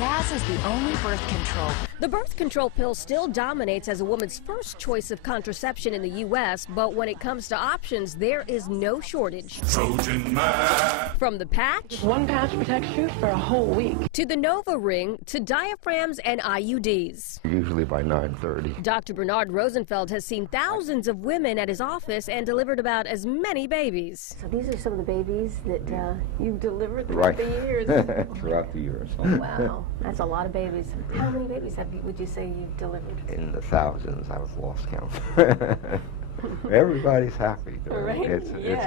Yaz is the only birth control. The birth control pill still dominates as a woman's first choice of contraception in the U.S., but when it comes to options, there is no shortage. Trojan man. From the patch, One patch protects you for a whole week. to the Nova Ring, to diaphragms and IUDs. Usually by 9:30. Dr. Bernard Rosenfeld has seen thousands of women at his office and delivered about as many babies. So these are some of the babies that you've delivered Right. throughout the years. Throughout the years. Wow, that's a lot of babies. How many babies would you say you've delivered? In the thousands, I've lost count. Everybody's happy. Right, yes.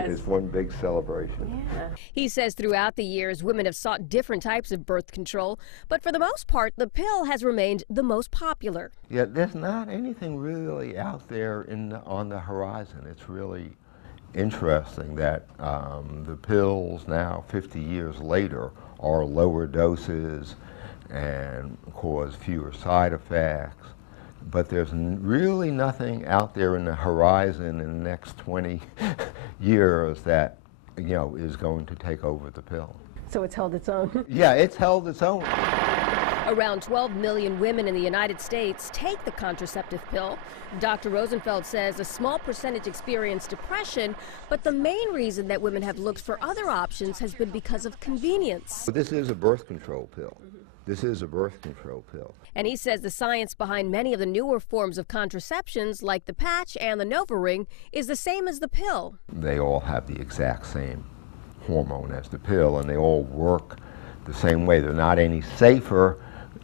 It's one big celebration. Yeah. He says throughout the years, women have sought different types of birth control, but for the most part, the pill has remained the most popular. Yeah, there's not anything really out there on the horizon. It's really interesting that the pills now, 50 years later, are lower doses and cause fewer side effects. But there's really nothing out there in the horizon in the next 20 years that, is going to take over the pill. So it's held its own. Yeah, it's held its own. Around 12 million women in the United States take the contraceptive pill. Dr. Rosenfeld says a small percentage experience depression, but the main reason that women have looked for other options has been because of convenience. This is a birth control pill. This is a birth control pill. And he says the science behind many of the newer forms of contraceptions, like the patch and the Nova Ring, is the same as the pill. They all have the exact same hormone as the pill, and they all work the same way. They're not any safer,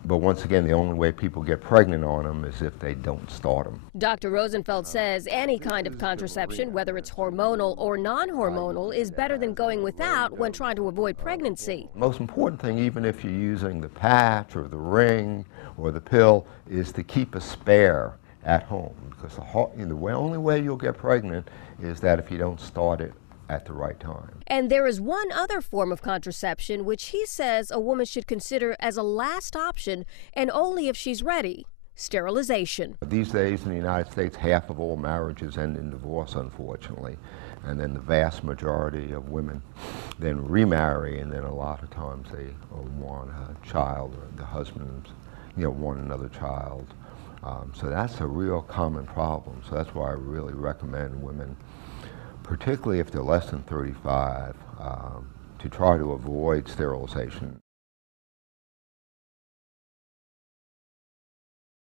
but once again, the only way people get pregnant on them is if they don't start them. Dr. Rosenfeld says any kind of contraception, whether it's hormonal or non-hormonal, is better than going without when trying to avoid pregnancy. Most important thing, even if you're using the patch or the ring or the pill, is to keep a spare at home, because the only way you'll get pregnant is that if you don't start it at the right time. And there is one other form of contraception which he says a woman should consider as a last option, and only if she's ready: sterilization. These days in the United States, half of all marriages end in divorce, unfortunately. And then the vast majority of women then remarry, and then a lot of times they want a child, or the husbands want another child. So that's a real common problem. So that's why I really recommend women, particularly if they're less than 35, to try to avoid sterilization.